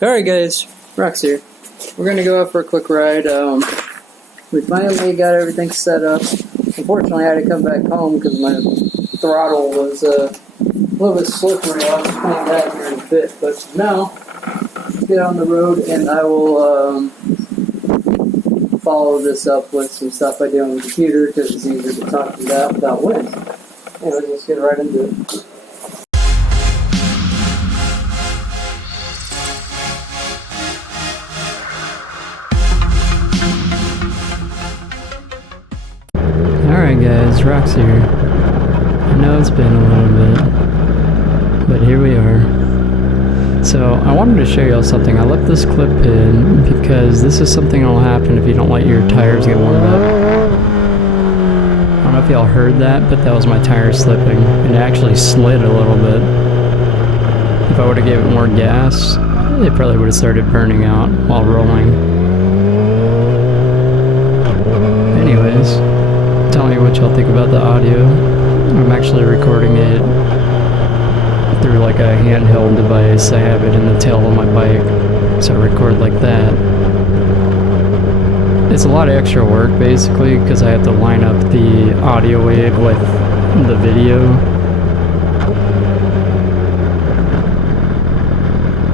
Alright guys, Rox here. We're gonna go out for a quick ride. We finally got everything set up. Unfortunately I had to come back home because my throttle was a little bit slippery. I'll explain that here in a bit. But now, let's get on the road and I will follow this up with some stuff I do on the computer because it's easier to talk about without wind. Anyways, let's get right into it. Alright guys, Rox here. I know it's been a little bit, but here we are. So, I wanted to show y'all something. I left this clip in because this is something that will happen if you don't let your tires get warmed up. I don't know if y'all heard that, but that was my tire slipping. It actually slid a little bit. If I would have given it more gas, it probably would have started burning out while rolling. Anyways, tell me what y'all think about the audio. I'm actually recording it through like a handheld device. I have it in the tail of my bike, so I record like that. It's a lot of extra work basically because I have to line up the audio wave with the video.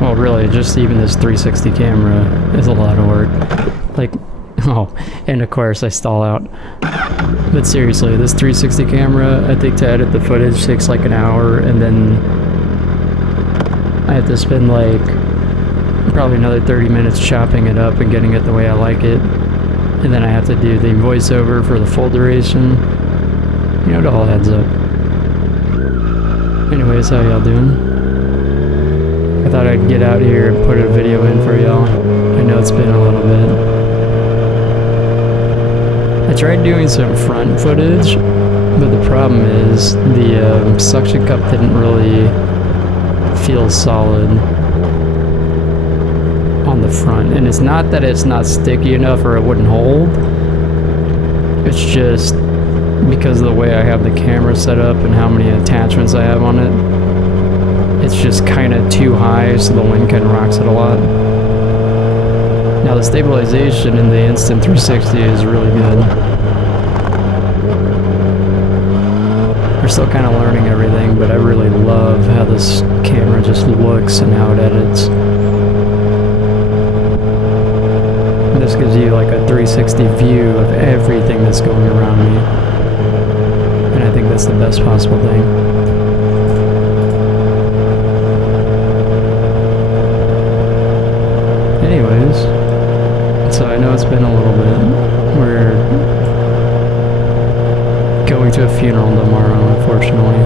Well, really, just even this 360 camera is a lot of work. Like, oh, and of course I stall out. But seriously, this 360 camera, I think to edit the footage takes like an hour, and then I have to spend like probably another 30 minutes chopping it up and getting it the way I like it. And then I have to do the voiceover for the full duration. You know, it all adds up. Anyways, how y'all doing? I thought I'd get out here and put a video in for y'all. I know it's been a little bit. I tried doing some front footage, but the problem is the suction cup didn't really feel solid on the front. And it's not that it's not sticky enough or it wouldn't hold. It's just because of the way I have the camera set up and how many attachments I have on it. It's just kind of too high, so the wind kind of rocks it a lot. Now the stabilization in the Instant 360 is really good. We're still kind of learning everything, but I really love how this camera just looks and how it edits. This gives you like a 360 view of everything that's going around me. And I think that's the best possible thing. Anyways, so I know it's been a little bit. We're going to a funeral tomorrow, unfortunately.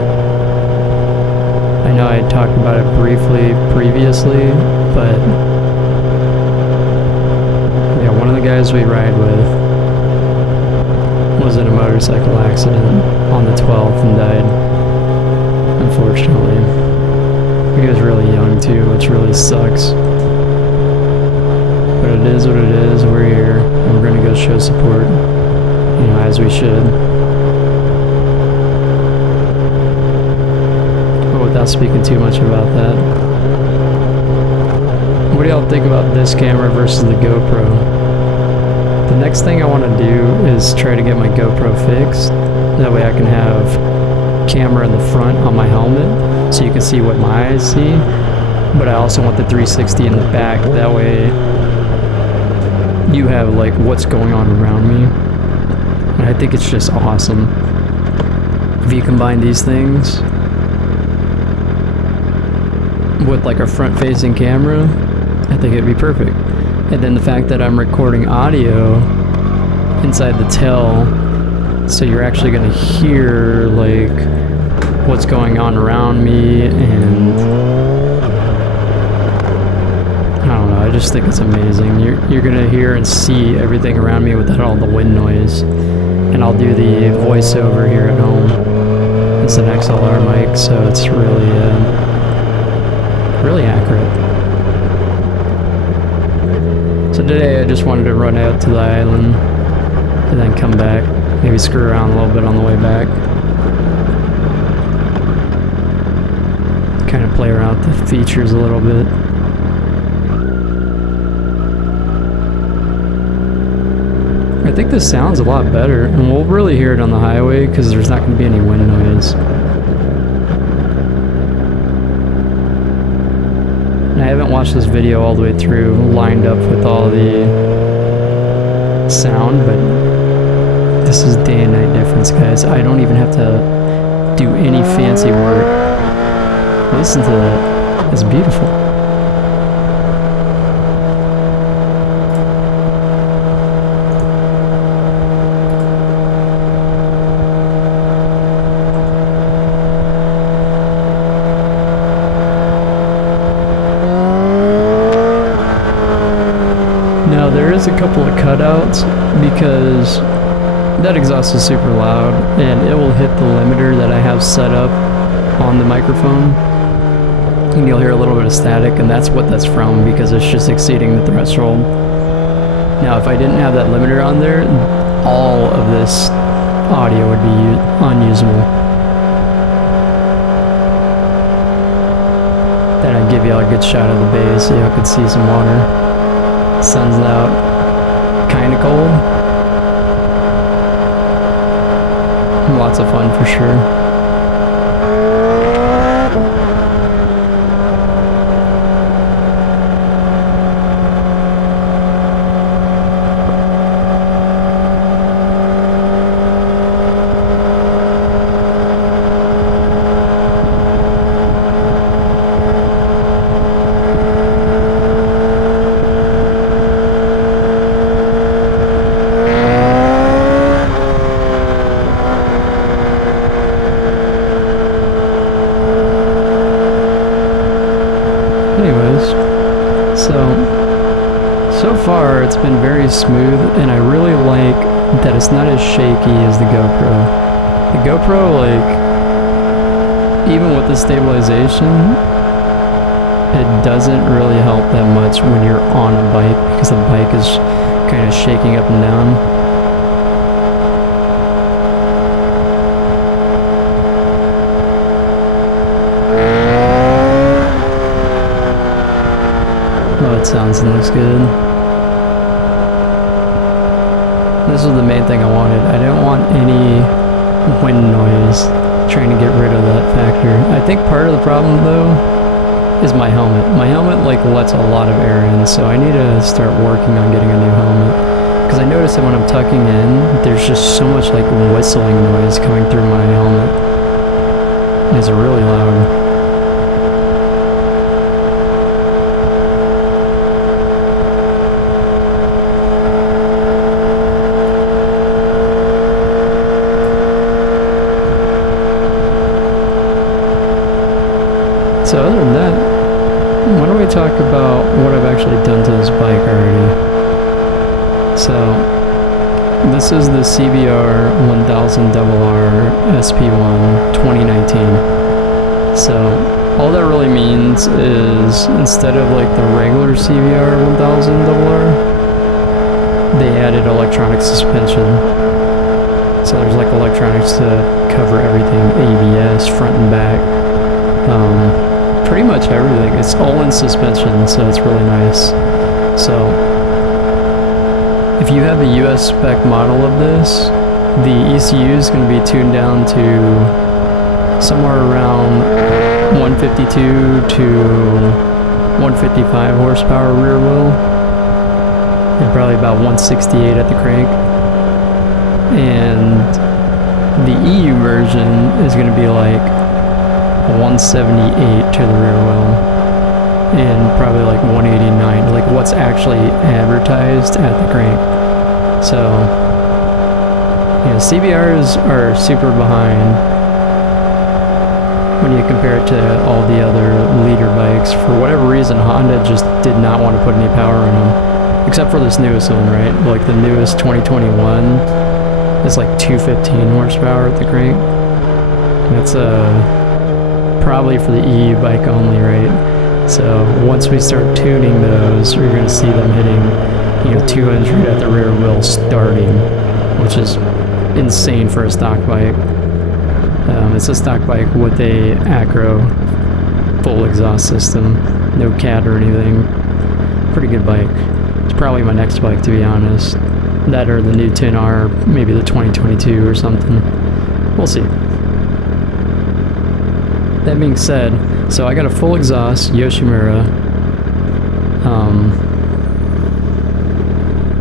I know I talked about it briefly previously, but yeah, one of the guys we ride with was in a motorcycle accident on the 12th and died, unfortunately. He was really young too, which really sucks. But it is what it is. We're here, and we're gonna go show support, you know, as we should. But without speaking too much about that, what do y'all think about this camera versus the GoPro? The next thing I want to do is try to get my GoPro fixed. That way I can have camera in the front on my helmet, so you can see what my eyes see. But I also want the 360 in the back. That way you have like what's going on around me. And I think it's just awesome. If you combine these things with like a front-facing camera, I think it'd be perfect. And then the fact that I'm recording audio inside the tail, so you're actually going to hear like what's going on around me, and I don't know, I just think it's amazing. You're going to hear and see everything around me without all the wind noise. And I'll do the voiceover here at home. It's an XLR mic, so it's really really accurate. So today I just wanted to run out to the island and then come back, maybe screw around a little bit on the way back. Kind of play around with the features a little bit. I think this sounds a lot better, and we'll really hear it on the highway because there's not going to be any wind noise. And I haven't watched this video all the way through, lined up with all the sound, but this is day and night difference, guys. I don't even have to do any fancy work. Listen to that. It's beautiful. Now there is a couple of cutouts because that exhaust is super loud and it will hit the limiter that I have set up on the microphone, and you'll hear a little bit of static, and that's what that's from because it's just exceeding the threshold. Now if I didn't have that limiter on there, all of this audio would be unusable. Then I'd give y'all a good shot of the bay so y'all could see some water. Sun's out, kinda cold. Lots of fun for sure. Anyways, so far it's been very smooth, and I really like that it's not as shaky as the GoPro. The GoPro, like, even with the stabilization, it doesn't really help that much when you're on a bike because the bike is kind of shaking up and down. Oh, it sounds and looks good. This was the main thing I wanted. I didn't want any wind noise, trying to get rid of that factor. I think part of the problem though is my helmet. My helmet like lets a lot of air in, so I need to start working on getting a new helmet. Because I noticed that when I'm tucking in, there's just so much like whistling noise coming through my helmet. And it's really loud. So other than that, why don't we talk about what I've actually done to this bike already. So this is the CBR1000RR SP1 2019. So all that really means is instead of like the regular CBR1000RR, they added electronic suspension. So there's like electronics to cover everything, ABS, front and back. Pretty much everything. It's all in suspension, so it's really nice. So if you have a US spec model of this, the ECU is going to be tuned down to somewhere around 152 to 155 horsepower rear wheel, and probably about 168 at the crank. And the EU version is going to be like 178 to the rear wheel and probably like 189, like what's actually advertised at the crank. So yeah, CBRs are super behind when you compare it to all the other leader bikes. For whatever reason, Honda just did not want to put any power in them, except for this newest one, right? Like the newest 2021 is like 215 horsepower at the crank. That's probably for the EU bike only, right? So once we start tuning those, we're going to see them hitting, 200 at the rear wheel starting, which is insane for a stock bike. It's a stock bike with a Acro full exhaust system, no cat or anything. Pretty good bike. It's probably my next bike, to be honest. That or the new 10R, maybe the 2022 or something. We'll see. That being said, so I got a full exhaust Yoshimura.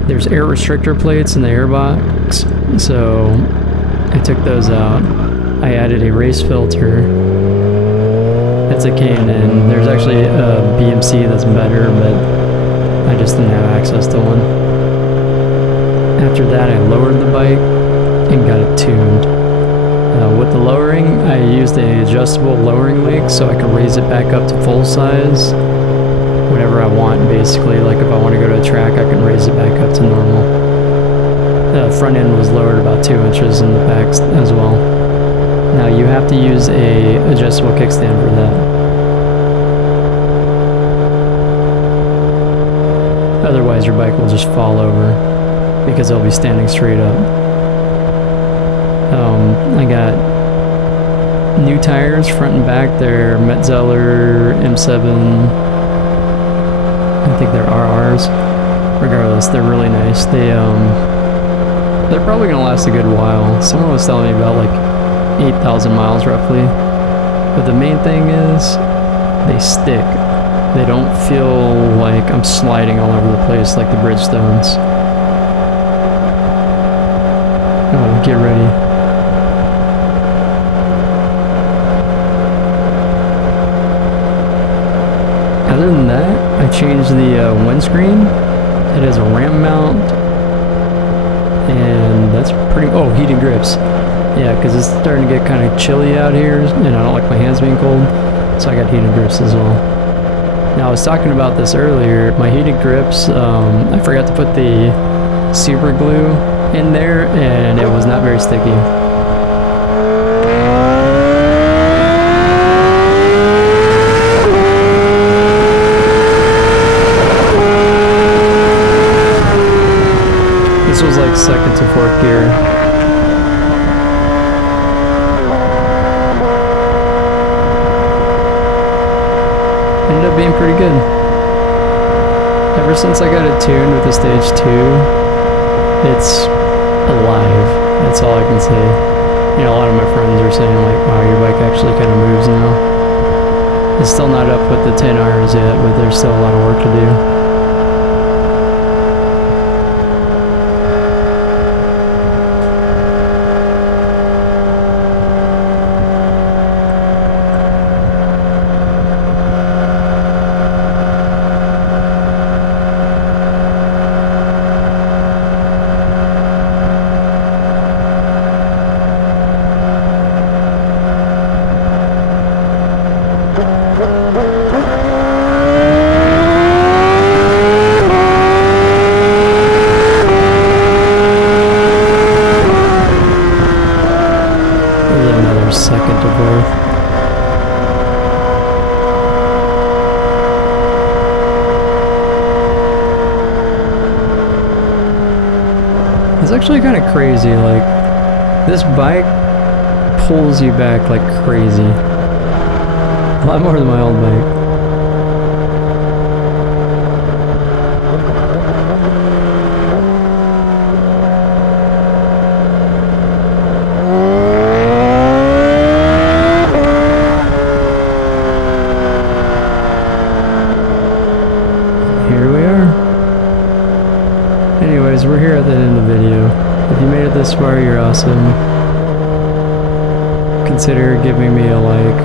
There's air restrictor plates in the airbox, so I took those out. I added a race filter. It's a K&N. There's actually a BMC that's better, but I just didn't have access to one. After that, I lowered the bike and got it tuned. With the lowering, I used an adjustable lowering link so I could raise it back up to full size whenever I want, basically. Like if I want to go to a track, I can raise it back up to normal. The front end was lowered about 2 inches in the back as well. Now you have to use a adjustable kickstand for that. Otherwise your bike will just fall over because it'll be standing straight up. I got new tires front and back. They're Metzeler M7. I think they're RRs. Regardless, they're really nice. They're probably gonna last a good while. Someone was telling me about like 8,000 miles roughly. But the main thing is they stick. They don't feel like I'm sliding all over the place like the Bridgestones. Oh, get ready. Other than that, I changed the windscreen. It has a ramp mount, and that's pretty. Oh, heated grips. Yeah, because it's starting to get kind of chilly out here, and I don't like my hands being cold, so I got heated grips as well. Now, I was talking about this earlier. My heated grips, I forgot to put the super glue in there, and it was not very sticky. This was like second to fourth gear. Ended up being pretty good. Ever since I got it tuned with the stage 2, it's alive. That's all I can say. You know, a lot of my friends are saying like, wow, your bike actually kind of moves now. It's still not up with the 10Rs yet, but there's still a lot of work to do. Second to fourth. It's actually kind of crazy, like this bike pulls you back like crazy. A lot more than my old bike. Here we are. Anyways, we're here at the end of the video. If you made it this far, you're awesome. Consider giving me a like,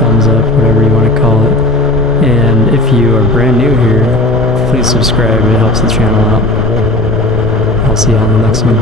thumbs up, whatever you want to call it. And if you are brand new here, please subscribe. It helps the channel out. I'll see you on the next one.